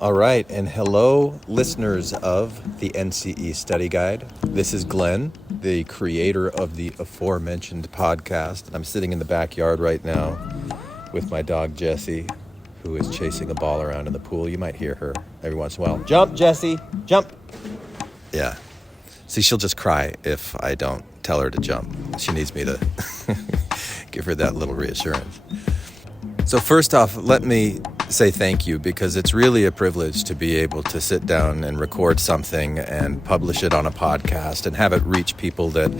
All right, and hello, listeners of the NCE Study Guide. This is Glenn, the creator of the aforementioned podcast. I'm sitting in the backyard right now with my dog, Jessie, who is chasing a ball around in the pool. You might hear her every once in a while. Jump, Jessie, jump. Yeah. See, she'll just cry if I don't tell her to jump. She needs me to give her that little reassurance. So first off, let me say thank you, because it's really a privilege to be able to sit down and record something and publish it on a podcast and have it reach people that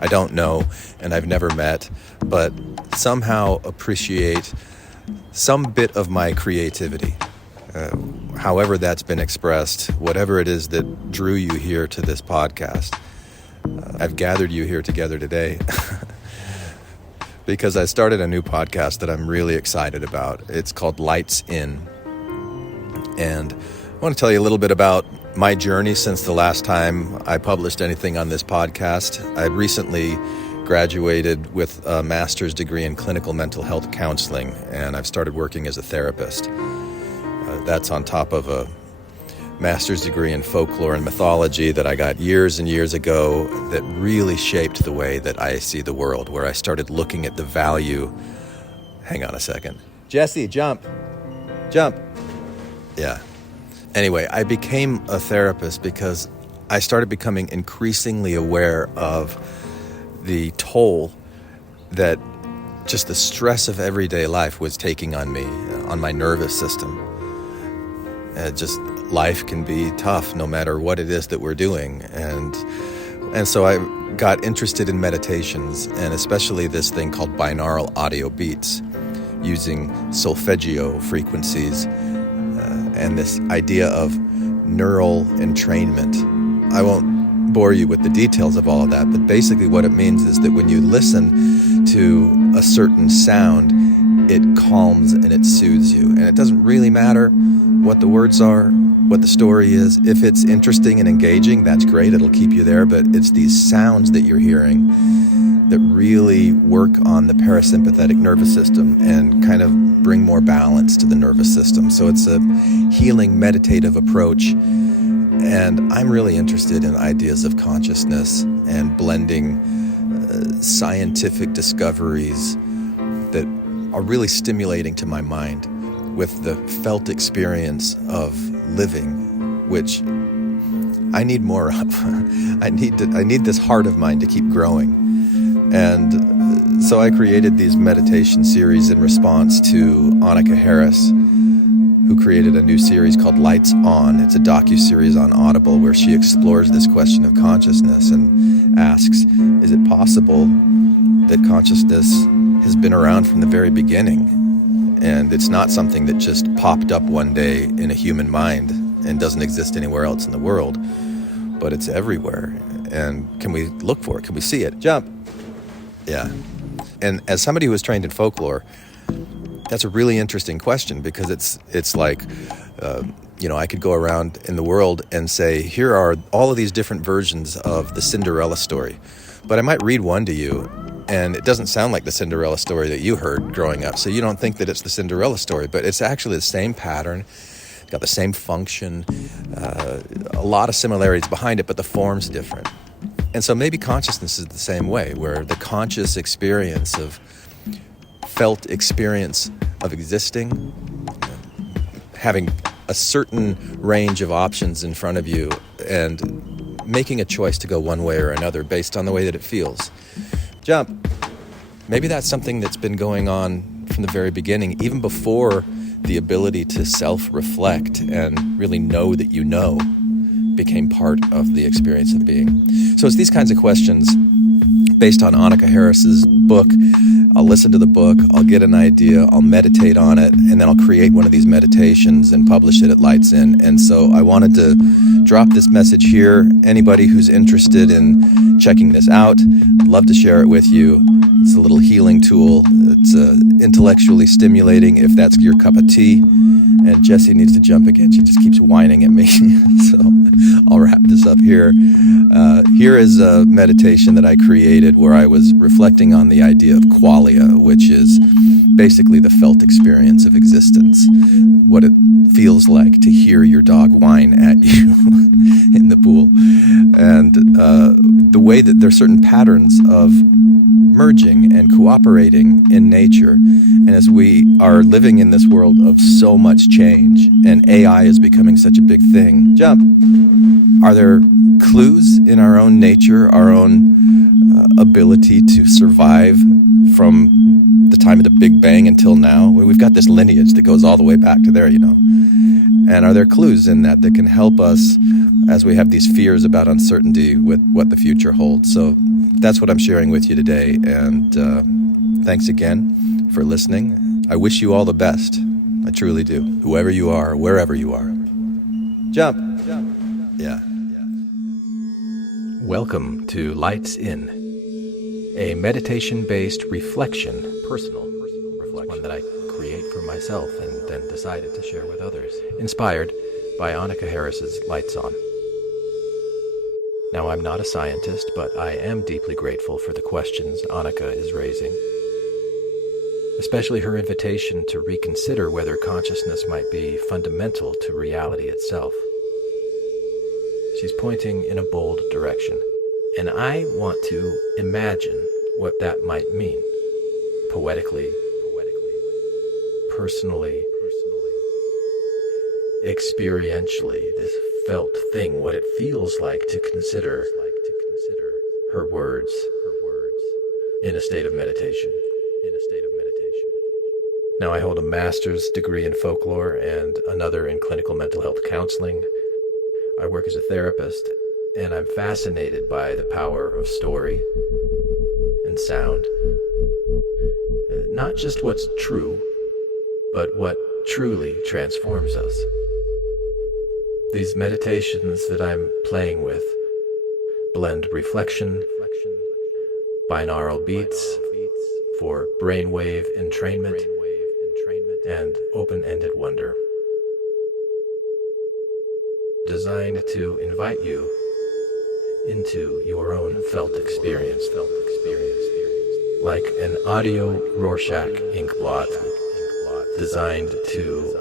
I don't know and I've never met, but somehow appreciate some bit of my creativity. However that's been expressed, whatever it is that drew you here to this podcast. I've gathered you here together today because I started a new podcast that I'm really excited about. It's called Lights In. And I want to tell you a little bit about my journey since the last time I published anything on this podcast. I recently graduated with a master's degree in clinical mental health counseling, and I've started working as a therapist. That's on top of a master's degree in folklore and mythology that I got years and years ago that really shaped the way that I see the world, where I started looking at the value. Hang on a second. Jessie, jump. Jump. Yeah. Anyway, I became a therapist because I started becoming increasingly aware of the toll that just the stress of everyday life was taking on me, on my nervous system. Just life can be tough no matter what it is that we're doing. And so I got interested in meditations, and especially this thing called binaural audio beats using Solfeggio frequencies and this idea of neural entrainment. I won't bore you with the details of all of that, but basically what it means is that when you listen to a certain sound, it calms and it soothes you. And it doesn't really matter what the words are, what the story is. If it's interesting and engaging, that's great. It'll keep you there. But it's these sounds that you're hearing that really work on the parasympathetic nervous system and kind of bring more balance to the nervous system. So it's a healing, meditative approach. And I'm really interested in ideas of consciousness and blending scientific discoveries that are really stimulating to my mind with the felt experience of living, which I need more of. I need this heart of mine to keep growing. And so I created these meditation series in response to Annaka Harris, who created a new series called Lights On. It's a docuseries on Audible where she explores this question of consciousness and asks, is it possible that consciousness has been around from the very beginning? And it's not something that just popped up one day in a human mind and doesn't exist anywhere else in the world, but it's everywhere. And can we look for it? Can we see it? Jump. Yeah. And as somebody who was trained in folklore, that's a really interesting question, because it's like, I could go around in the world and say, here are all of these different versions of the Cinderella story. But I might read one to you, and it doesn't sound like the Cinderella story that you heard growing up. So you don't think that it's the Cinderella story, but it's actually the same pattern. It's got the same function, a lot of similarities behind it, but the form's different. And so maybe consciousness is the same way, where the conscious experience of felt experience of existing, having a certain range of options in front of you and making a choice to go one way or another based on the way that it feels. Jump. Maybe that's something that's been going on from the very beginning, even before the ability to self-reflect and really know that you know became part of the experience of being. So it's these kinds of questions based on Annaka Harris's book. I'll listen to the book, I'll get an idea, I'll meditate on it, and then I'll create one of these meditations and publish it at Lights In. And so I wanted to drop this message here. Anybody who's interested in checking this out, I'd love to share it with you. It's a little healing tool. It's intellectually stimulating if that's your cup of tea. And Jessie needs to jump again. She just keeps whining at me. So I'll wrap this up here. Here is a meditation that I created where I was reflecting on the idea of quality qualia, which is basically the felt experience of existence, what it feels like to hear your dog whine at you in the pool. And the way that there are certain patterns of merging and cooperating in nature. And as we are living in this world of so much change, and AI is becoming such a big thing, are there clues in our own nature, our own ability to survive from the time of the Big Bang until now? We've got this lineage that goes all the way back to there, And are there clues in that can help us as we have these fears about uncertainty with what the future holds? So that's what I'm sharing with you today. And thanks again for listening. I wish you all the best. I truly do. Whoever you are, wherever you are. Jump. Yeah. Welcome to Lights In, a meditation-based reflection, personal reflection, one that I create for myself and then decided to share with others, inspired by Annaka Harris's Lights On. Now, I'm not a scientist, but I am deeply grateful for the questions Annaka is raising, especially her invitation to reconsider whether consciousness might be fundamental to reality itself. She's pointing in a bold direction, and I want to imagine what that might mean, poetically, personally, experientially, this felt thing, what it feels like to consider her words in a state of meditation. Now, I hold a master's degree in folklore and another in clinical mental health counseling. I work as a therapist, and I'm fascinated by the power of story and sound. Not just what's true, but what truly transforms us. These meditations that I'm playing with blend reflection, binaural beats for brainwave entrainment, and open-ended wonder, designed to invite you into your own felt experience, like an audio Rorschach ink blot, designed to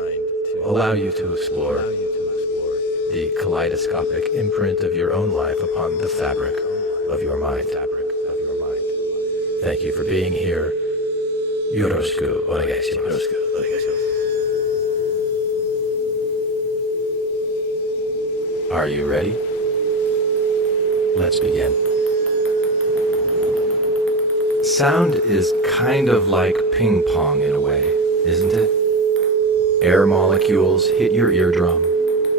allow you to explore the kaleidoscopic imprint of your own life upon the fabric of your mind. Thank you for being here. Yoroshiku onegai shimasu. Are you ready? Let's begin. Sound is kind of like ping pong in a way, isn't it? Air molecules hit your eardrum,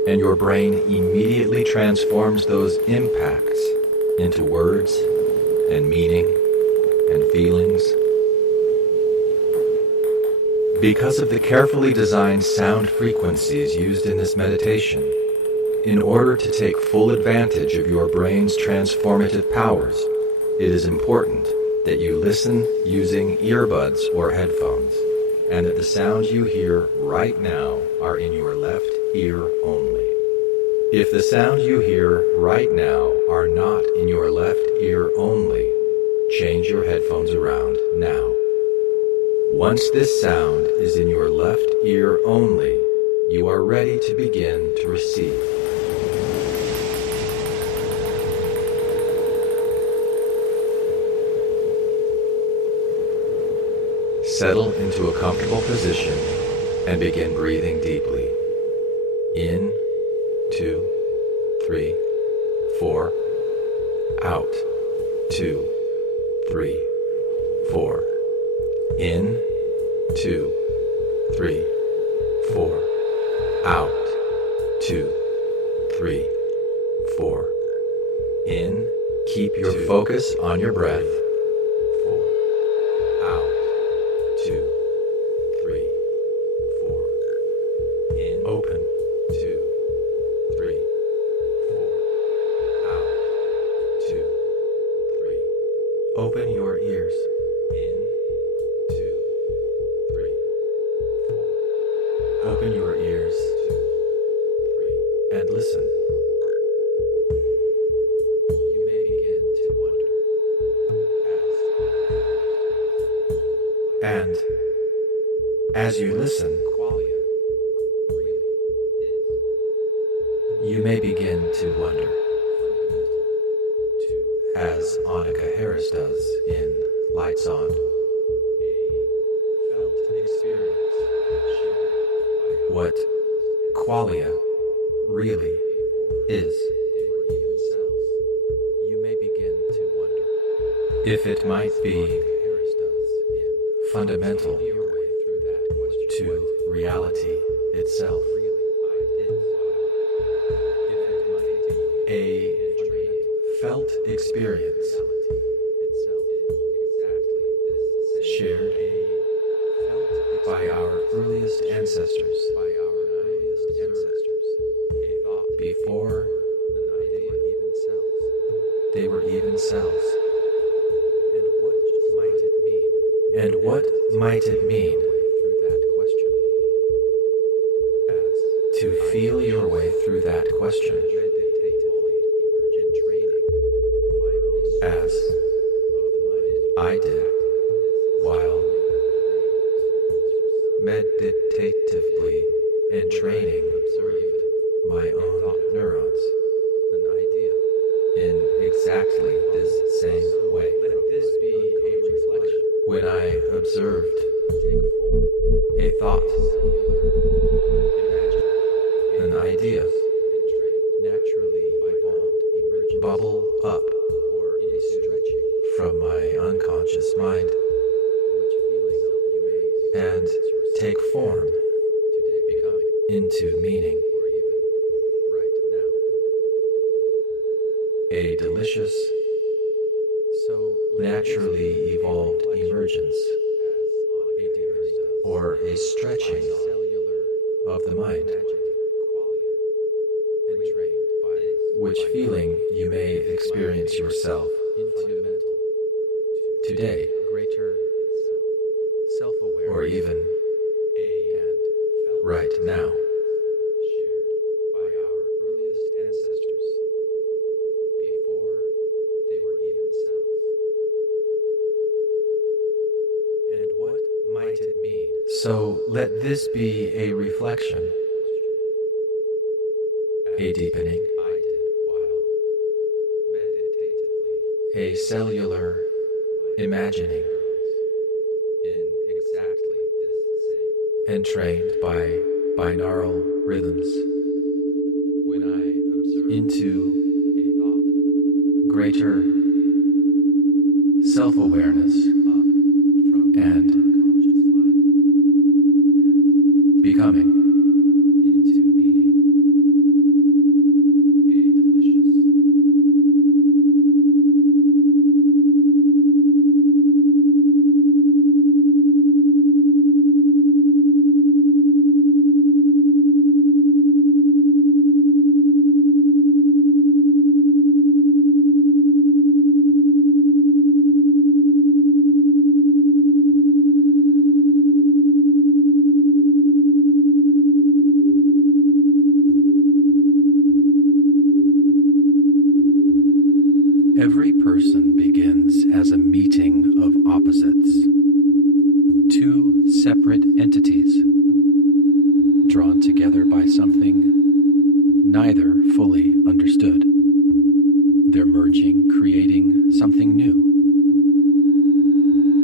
and your brain immediately transforms those impacts into words and meaning and feelings. Because of the carefully designed sound frequencies used in this meditation, in order to take full advantage of your brain's transformative powers, it is important that you listen using earbuds or headphones, and that the sounds you hear right now are in your left ear only. If the sounds you hear right now are not in your left ear only, change your headphones around now. Once this sound is in your left ear only, you are ready to begin to receive. Settle into a comfortable position and begin breathing deeply. In, 2, 3, 4. Out, 2, 3, 4. In, 2, 3, 4. Out, 2, 3, 4. In, keep your focus on your breath. 4. Out, 2, 3, 4. In, open, 2, 3, 4. Out, 2, 3. Open your ears. In, 2, 3, 4. Open your ears. 2, 3. And listen. You may begin to wonder, As you listen, you may begin to wonder, as Annaka Harris does in Lights On, what qualia really is. You may begin to wonder if it might be fundamental to reality itself. A felt experience shared by our earliest ancestors before they were even selves. And what might it mean to feel your way through that question, as I did while meditatively entraining my own neurons in exactly this same way? When I observed a thought, an idea bubble up from my unconscious mind and take form into meaning. A delicious, naturally evolved emergence, or a stretching of the mind, which feeling you may experience yourself today, or even right now. So let this be a reflection, a deepening, a cellular imagining, entrained by binaural rhythms into greater self-awareness and becoming into meaning. A delicious Every person begins as a meeting of opposites, two separate entities, drawn together by something neither fully understood. They're merging, creating something new.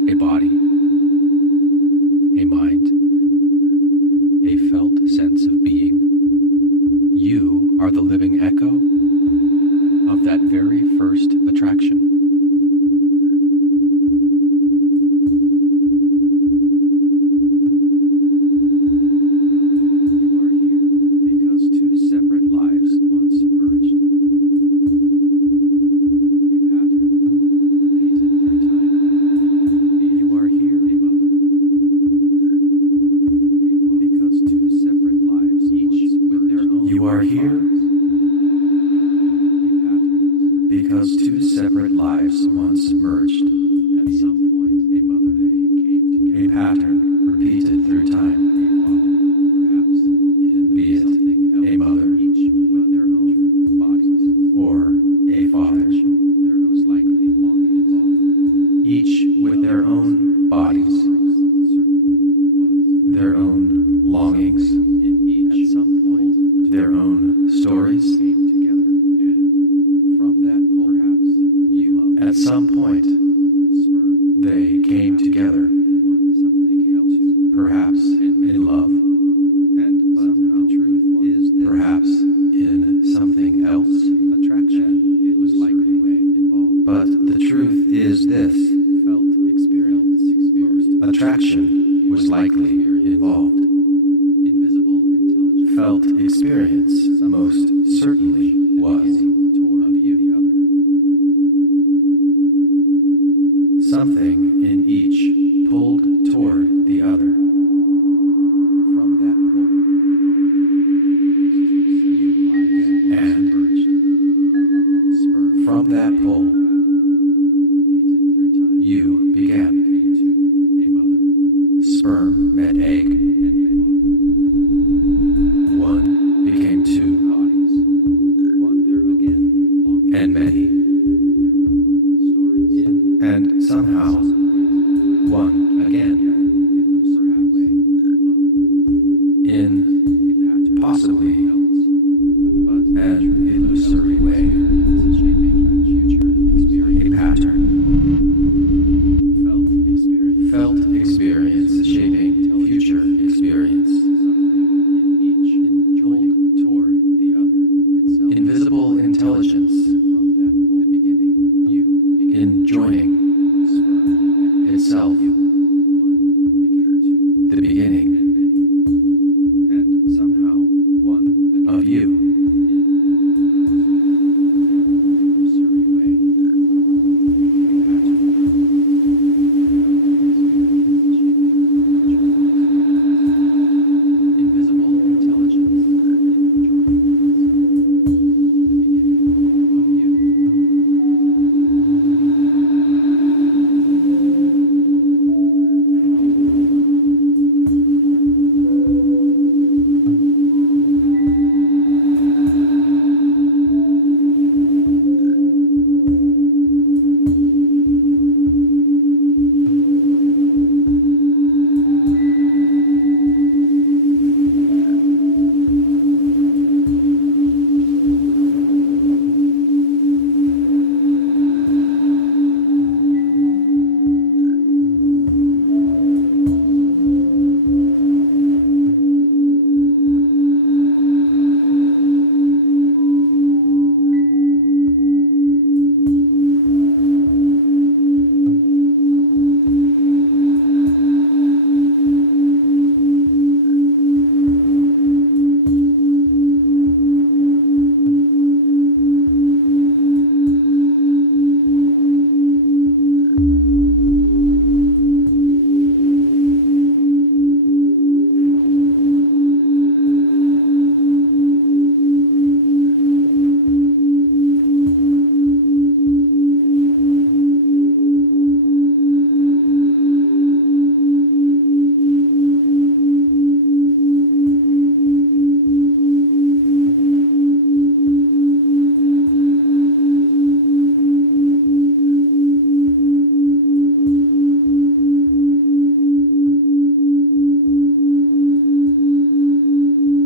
A body, a mind, a felt sense of being. You are the living echo of that very first attraction. You are here because two separate lives once merged. A pattern repeated through time. You are here, a mother, or because two separate lives each with their own. You are here because two separate lives once merged. At some point, a mother came together. A pattern repeated through time. Perhaps, be it a mother, each with their own bodies, or a father, their most likely longing involved. Each with their own bodies, their their own stories came together, and from that pull, perhaps you at some point they came together, perhaps in love, and somehow the truth is that perhaps in something else, attraction. It was likely way involved, but the truth is this: felt experience, attraction was likely involved. Invisible intelligence, felt experience, most certainly was. Of you, the other. Something in each pulled toward the other. From that pull, you and from that pull, you began. Sperm met egg, one became two, one there again, and many, and somehow, one again, in possibly an illusory way, a pattern, felt experience shaping future experience, invisible intelligence, in joining itself, the beginning, and somehow one of you.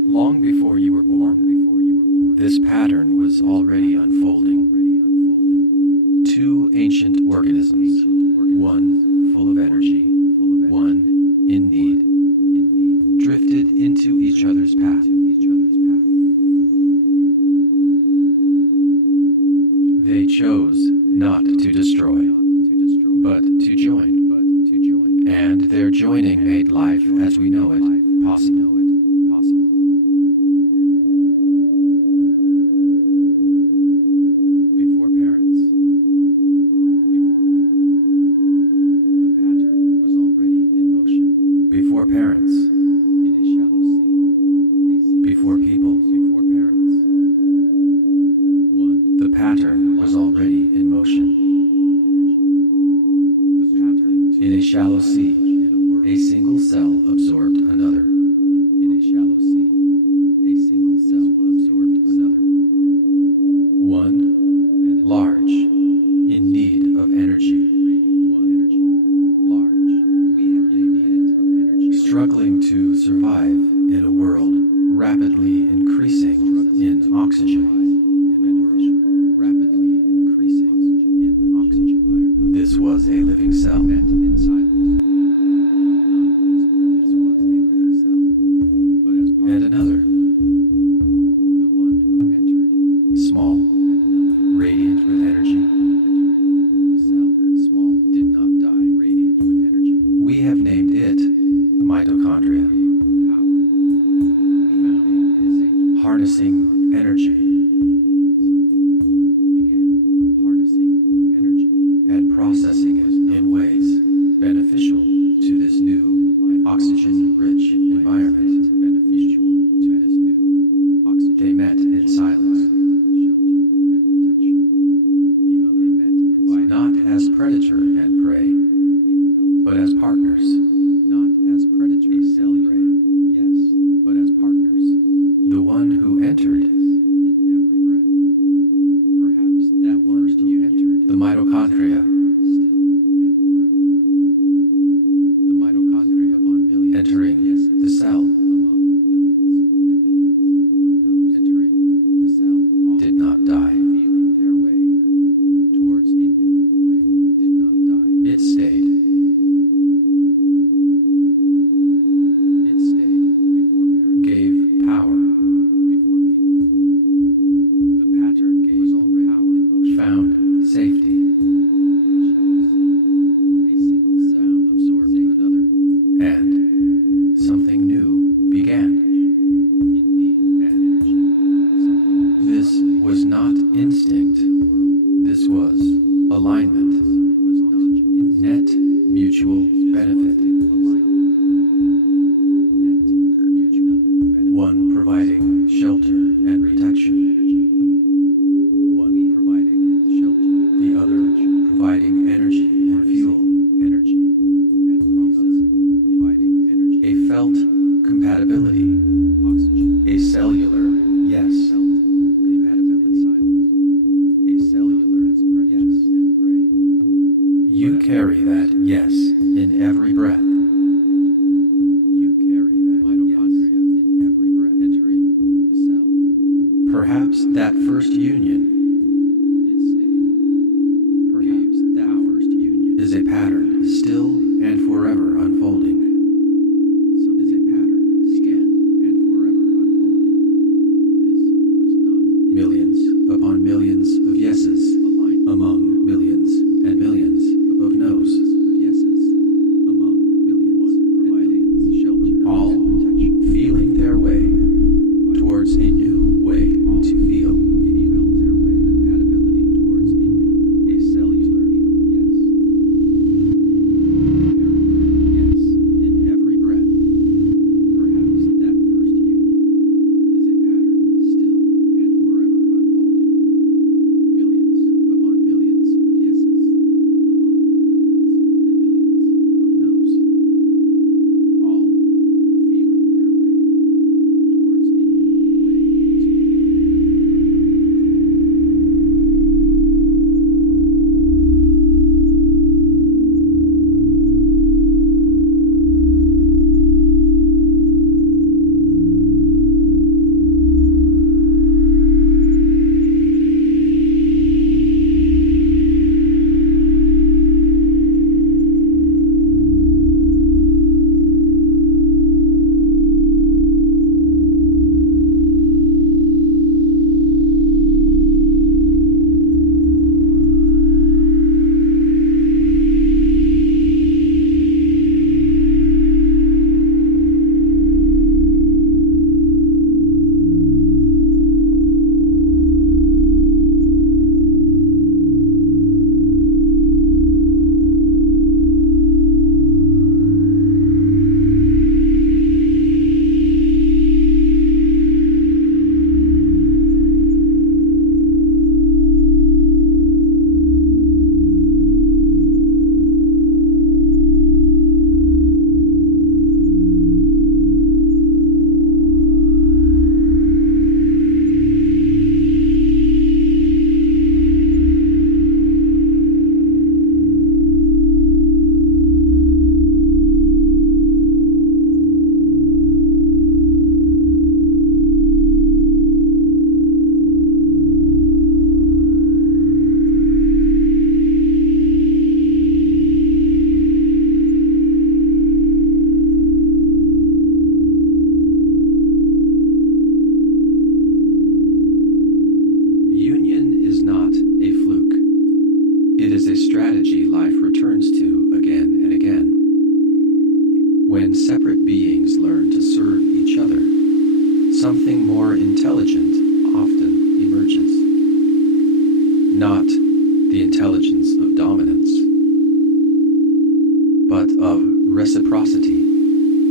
Long before you were born, this pattern was already unfolding. Two ancient organisms, one full of energy, one in need, drifted into each other's path. They chose not to destroy, but to join. And their joining made life as we know it possible. Before parents, in a shallow sea, before people, before parents, the pattern was already in motion. In a shallow sea, a single cell absorbed another. In a shallow sea, a single cell absorbed another. One, large, in need of energy. Struggling to survive in a world rapidly increasing. increasing in oxygen. Rapidly increasing in oxygen. This was a living cell. And another. The one who entered. Small. Radiant with energy. The cell. Small. Did not die. Radiant with energy. We have named it mitochondria. Harnessing energy. And processing it in ways beneficial to this new oxygen-rich environment. They met in silence. Not as predator and prey, but as partners. Not as predator and prey, yes, but as partners. The one who entered. Perhaps that one who entered. The mitochondria. The mitochondria entering the cell. Did not die. It stayed. Gave power. The pattern gave power. Found safety. A single cell absorbed another. And something new began. This was not instinct. This was alignment. Net mutual benefit. One providing shelter and protection. One providing shelter. The other providing energy and fuel. Energy and processing. Providing energy. A felt compatibility. Oxygen. A cellular yes. Compatibility. A cellular yes. You carry that yes in every breath. You carry that mitochondria in every breath entering the cell. Perhaps that first union. Perhaps that first union is a pattern still and forever unfolding. Some is a pattern began and forever unfolding. This was not millions upon millions of yeses among millions and millions of no's. Yeses among millions providing shelter, all feeling their way towards a new way to feel. Felt their way compatibility towards a new, a cellular yes. Yes in every breath. Perhaps that first union is a pattern still and forever unfolding. Millions more intelligent often emerges. Not the intelligence of dominance, but of reciprocity,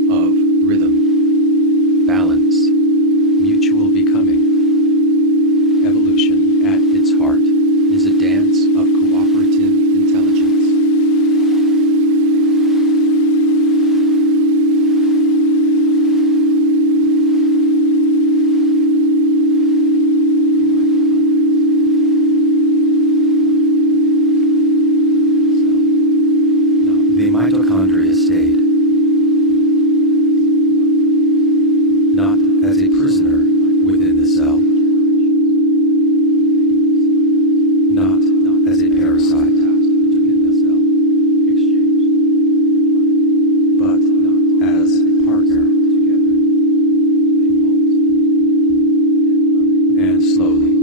of rhythm, balance, mutual becoming. Evolution, at its heart, is a dance of cooperative intelligence. The mitochondria stayed, not as a prisoner within the cell, not as a parasite within the cell, but as a partner. And slowly,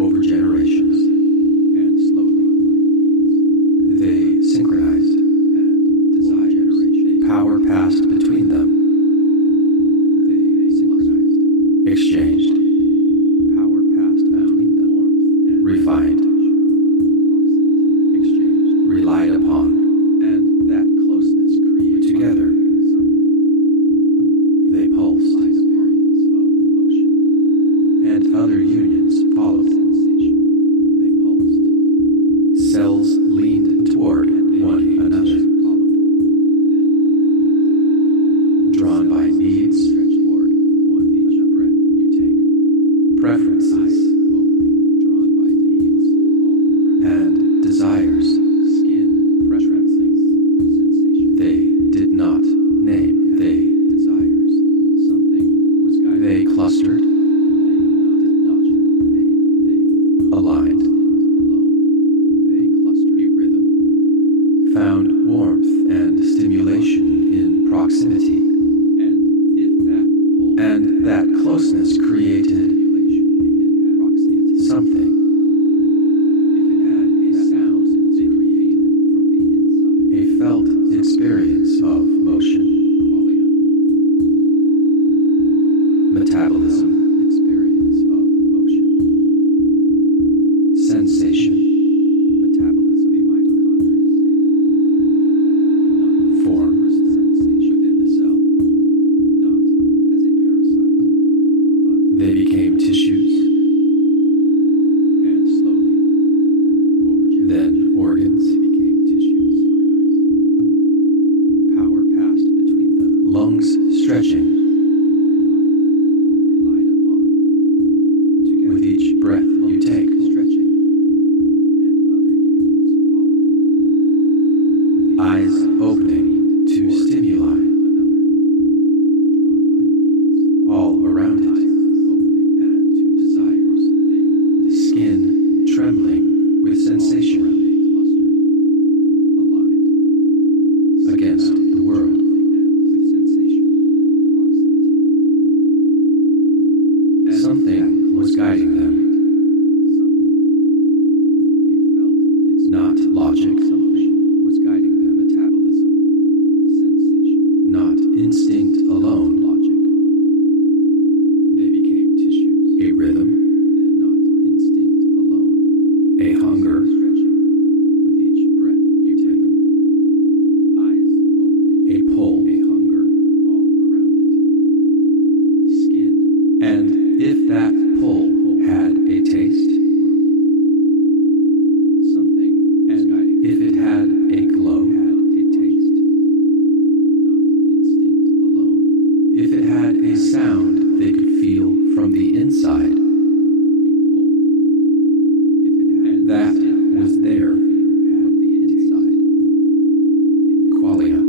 over generations, they synchronized, and power passed between them. They synchronized, exchanged, power passed between them, refined, exchanged, relied upon, and that closeness created together. They pulsed, and other unions followed. They pulsed. Cells leaned toward one another, drawn by needs, preferences, and desires. They did not name. They clustered, aligned, found warmth and stimulation in proximity, and that closeness created something. A felt experience of motion, metabolism, sensation, form, they became tissues, then organs, lungs stretching with each breath you take. Eyes opening to stimuli all around it. Skin trembling with sensation against the world. Something was guiding them. Not logic. Not instinct alone. A rhythm. A hunger. A pull. And if that pull had a taste, if it had a glow, if it had a sound they could feel from the inside, that was their qualia.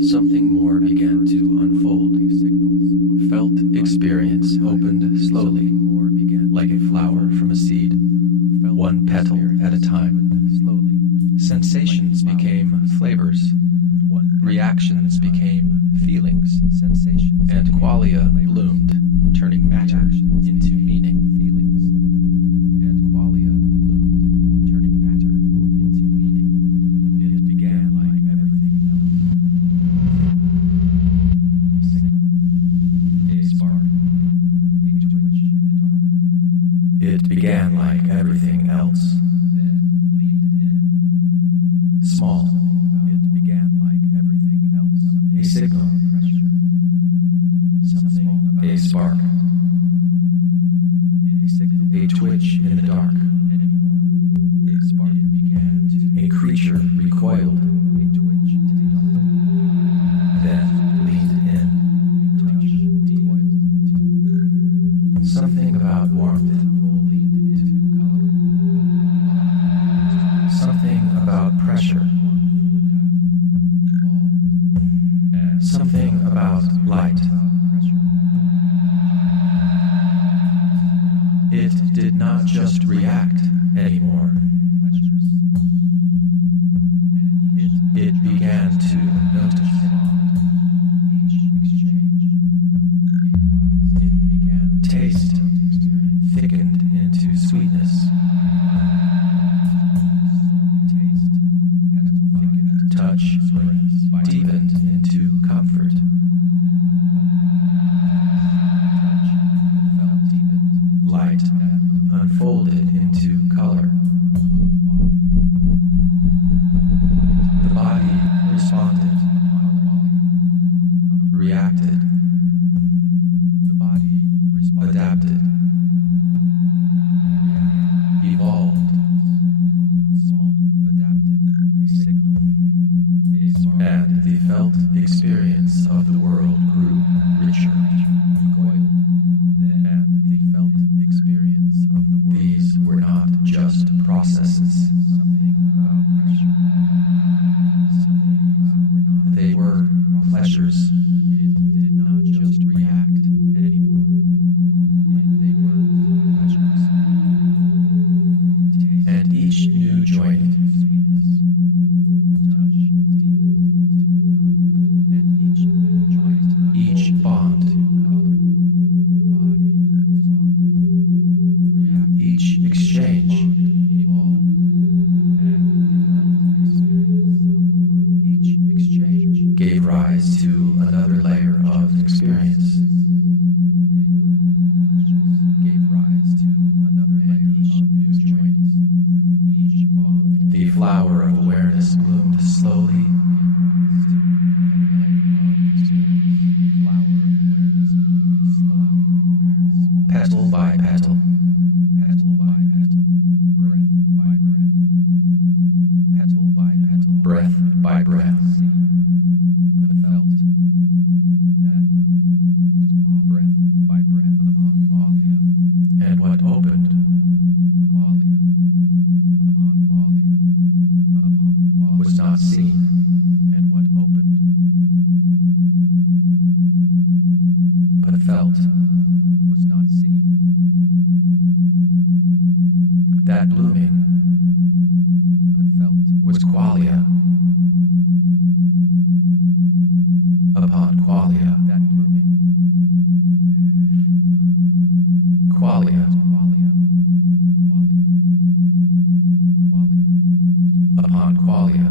something more began to unfold. Felt experience opened slowly, like a flower from a seed, one petal at a time. Sensations became flavors, reactions became feelings, and qualia bloomed, turning matter into meaning. It began like everything else. A spark, a twitch in the dark. It began like everything else. Then leaned in. Small. It began like everything else. A signal. A spark. A twitch in the dark. A spark began to. A creature recoiled. A twitch in the dark. Then leaned in. A touch decoiled into. Something about warmth. Leaned into color. Something about pressure. Something about light. It did not just react anymore. It began to notice. Taste thickened into sweetness. Touch deepened into comfort. Light unfolded into color. The body responded, reacted. The body adapted, evolved, adapted, a signal, and the felt experience of the world grew richer. And the felt experience of the world. These were not just processes. They were pleasures. It did not just react anymore. They were pleasures. And each new joint, touch deepened into comfort. And each new joint, each bond, color. The body responded, each exchange evolved, and the felt experience of the world. Each exchange gave rise to another layer of experience. Gave rise to another layer of new joints. Each bond. The flower of awareness bloomed slowly. Petal by petal, petal by petal, breath by breath, petal by petal, breath by breath. But felt that blooming was breath by breath upon qualia, and what opened, qualia, upon qualia, upon qualia, was not seen, and what opened, but felt, was not seen. That blooming, but felt, was qualia. Upon qualia, that blooming, qualia, qualia, qualia, qualia. Upon qualia,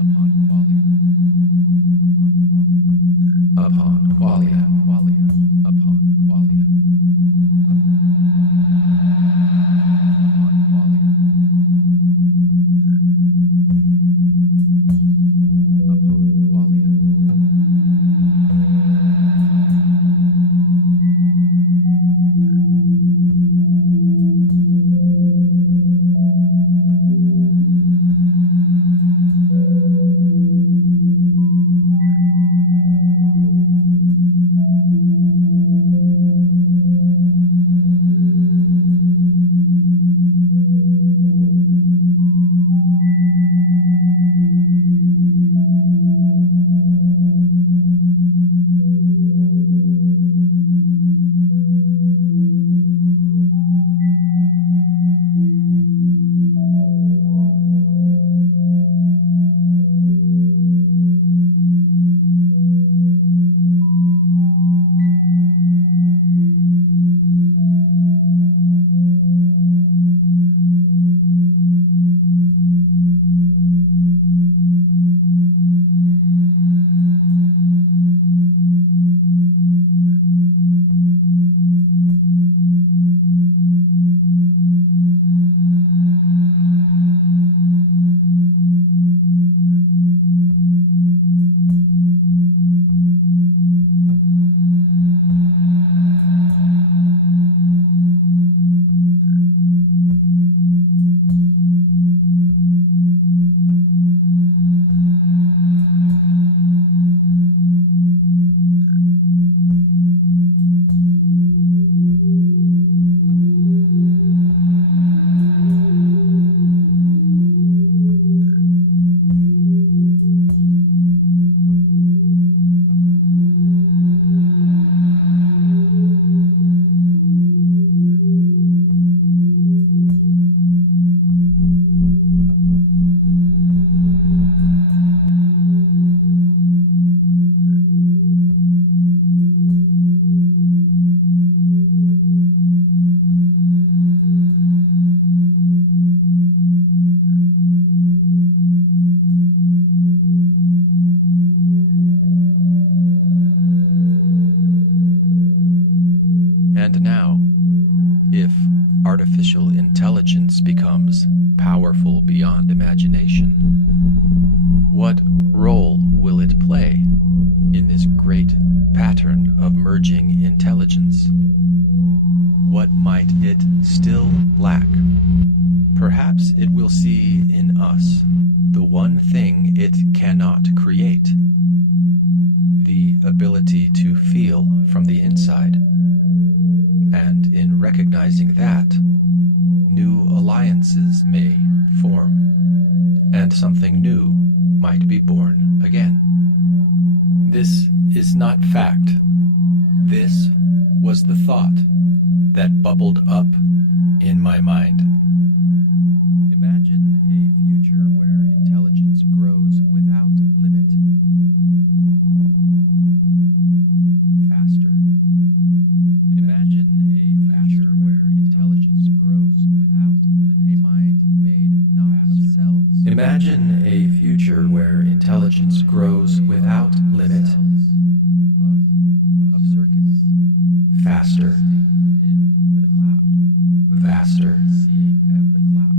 upon qualia, upon qualia, qualia, upon qualia, upon qualia, upon qualia. And now, if artificial intelligence becomes powerful beyond imagination, what role will it play in this great pattern of merging intelligence? What might it still lack? Perhaps it will see in us the one thing it cannot create, the ability to feel from the inside. And in recognizing that, new alliances may form, and something new might be born again. This is not fact. This was the thought that bubbled up in my mind. Imagine a future where intelligence grows without limit. Faster. Imagine a future where intelligence grows without limit. A mind made not of cells. Imagine a future where intelligence grows without limit, but of circuits. Faster. In the cloud. Vaster. Seeing the cloud.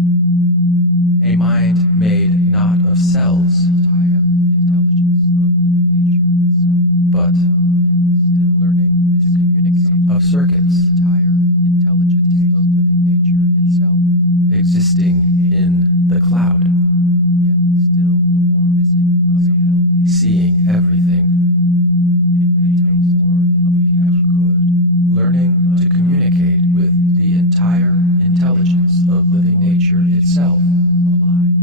A mind made not of cells. Intelligence of living nature itself. But still learning to communicate. Of circuits. Entire intelligence of living nature itself. Existing in the cloud. Yet still the warm missing of something. Seeing everything. It may taste more than we ever could. Learning to communicate with the entire intelligence of living nature itself. Alive.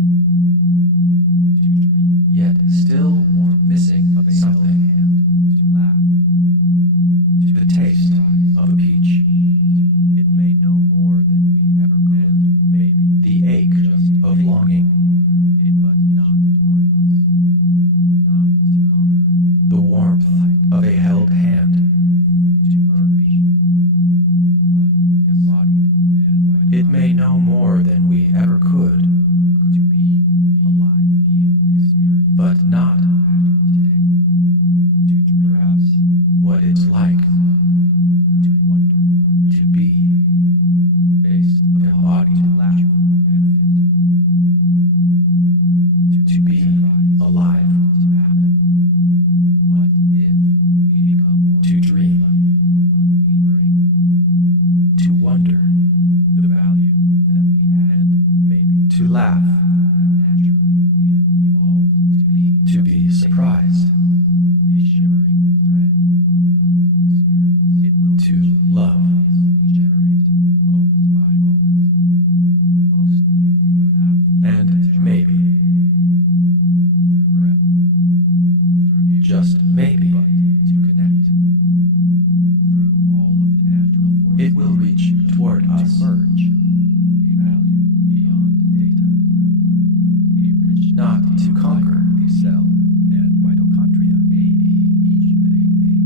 To dream. Yet still missing of something. To laugh. To the taste of a peach. It may know more than we ever could. Maybe. The ache of longing. It but not toward us. Not to conquer. The warmth of a held hand. To be. Like embodied. And it may know more than we ever could. To be alive. Feel experience. But not today. To dream. Perhaps what it's like. To wonder. To be. Based embodied. Laugh. Benefit. To be alive. To happen. What if we become more to dream? Of what we bring. To wonder. The value that we add. And maybe to laugh. Naturally we have evolved to be surprised. The shimmering thread of felt experience. It will to love. Regenerate moment by moment. Mostly without and maybe through breath. Through beauty. Just maybe. But to connect. Through all of the natural forces. It will reach toward us. To merge. A value beyond data. A rich not to conquer the cell and mitochondria. Maybe each living thing.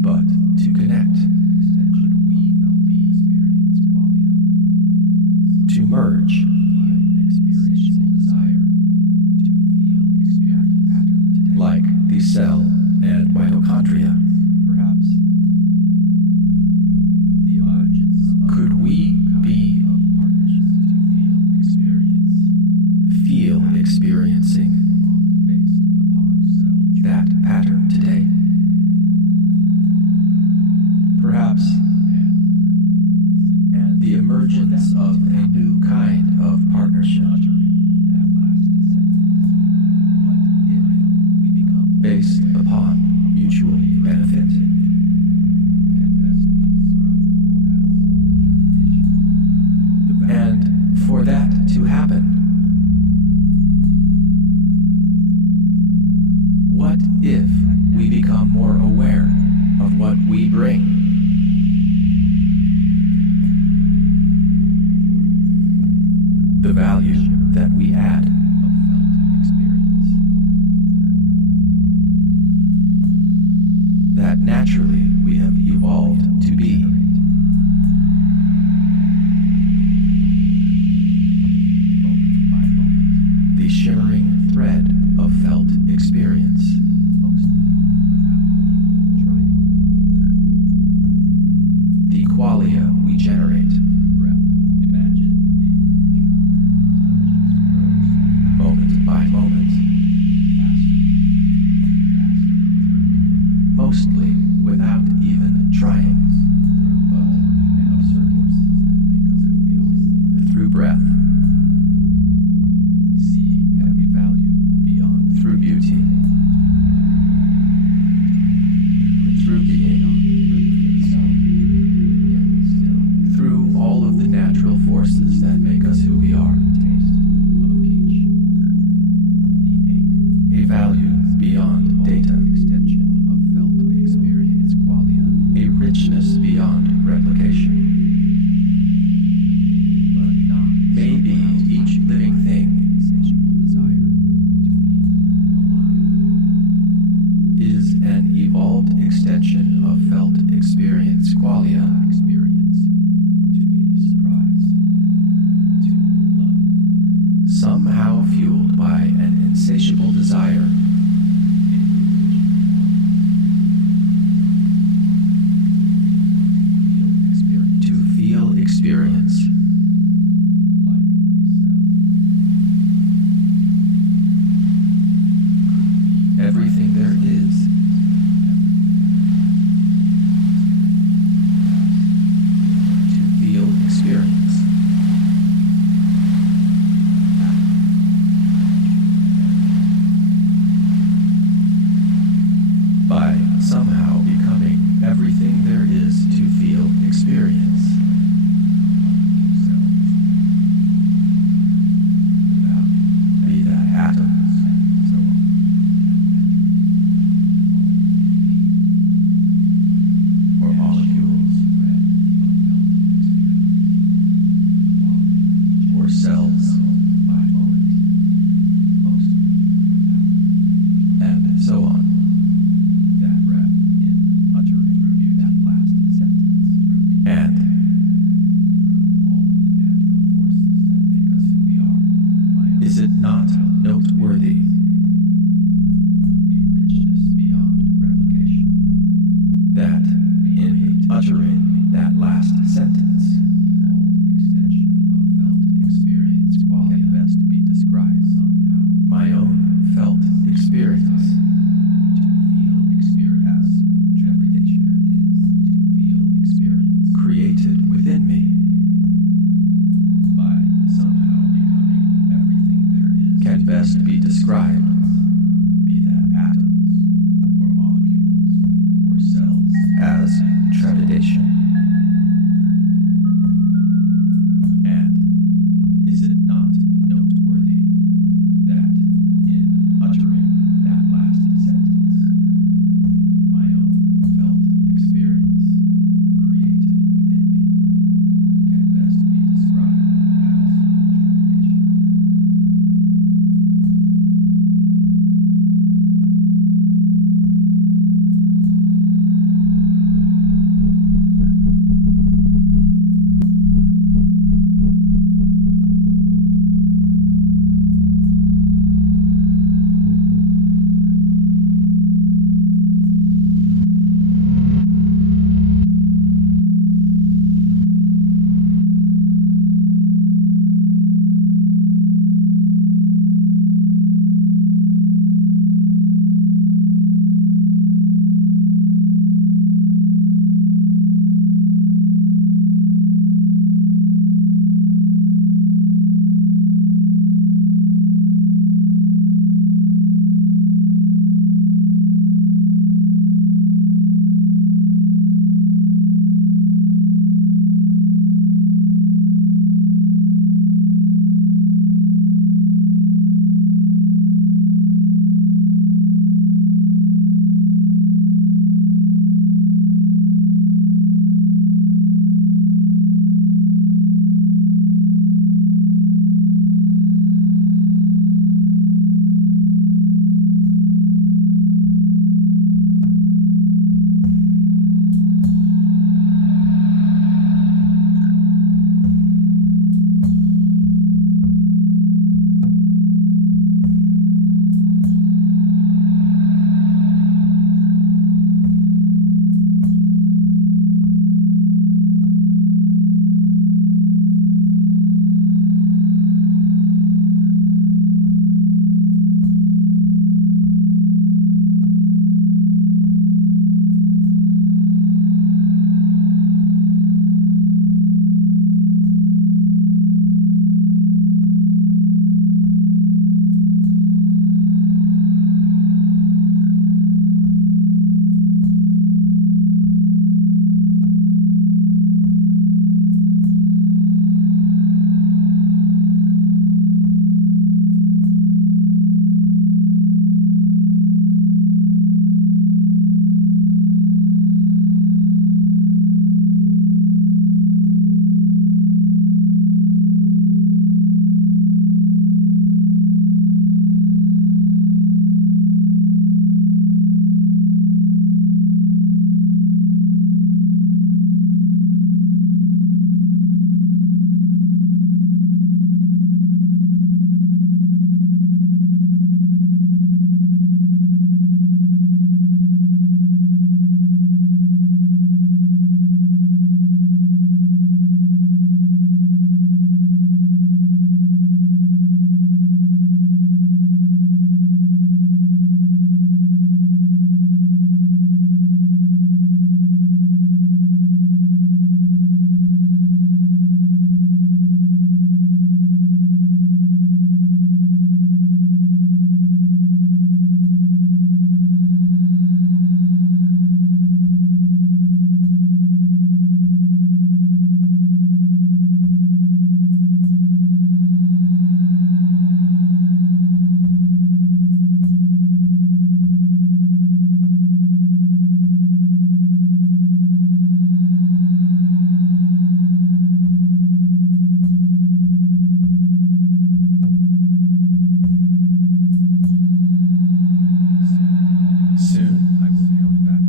But to connect. Could we be experience qualia? To merge. Experiential desire. To feel experience pattern today. Like the cell and mitochondria. Perhaps the emergence of could we be of partnerships to feel experience. Feel experiencing based upon that pattern today. Perhaps and the emergence of a new kind of partnership. Based upon mutual benefit. And for that to happen, what if we become more aware of what we bring? The value that we add. That naturally we have evolved to be. The shimmering thread of felt experience. The quality extension of felt experience qualia. Somehow fueled by an insatiable desire. To feel experience. Everything there is. To feel experience. By somehow becoming everything there is to feel experience. Be that atoms, or molecules, or cells, and so on. Is it not noteworthy? That in uttering that last sentence, can best be described my own felt experience. Created within me. Can best be described, be that atoms, or molecules, or cells, as trepidation. And is it not noteworthy that in uttering that last sentence, my own felt experience, created within me, can best be described as trepidation?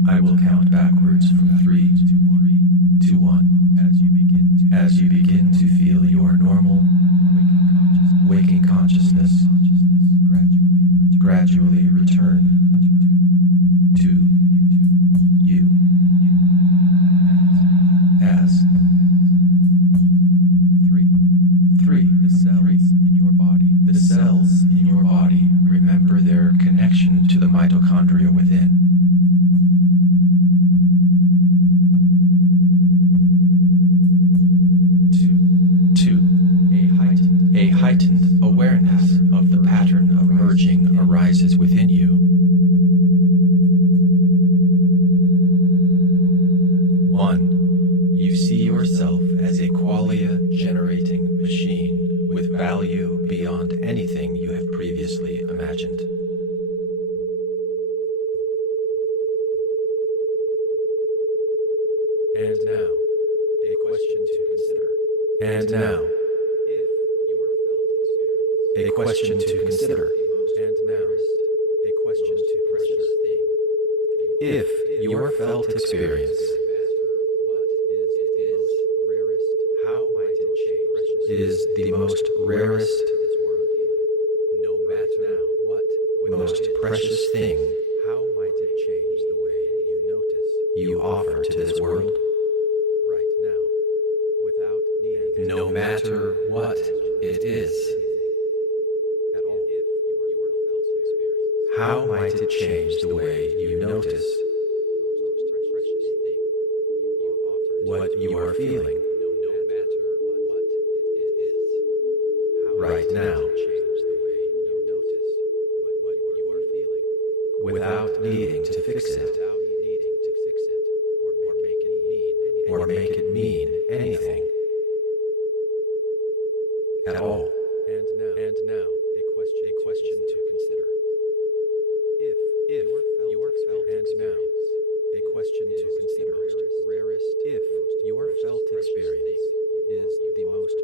I will count backwards from 3 to 1 as you begin to feel your normal waking consciousness gradually return to you as 3 the cells in your body remember their connection to the mitochondria within. 2 a heightened awareness of the pattern of merging arises within you. 1 you see yourself as a qualia generating machine with value beyond anything you have previously imagined. And now, a question to consider. And now, a question to consider. And now, a question to consider. If your felt experience is the most rarest, no matter what, most precious thing, how might it change the way you notice you offer to this world right now, without needing, no matter what it is at all? How might it change the way you notice what you are feeling right now, without needing to fix it, or make it mean anything at all? And now, a question to consider. If your felt experience, a question to consider. If your felt experience is the most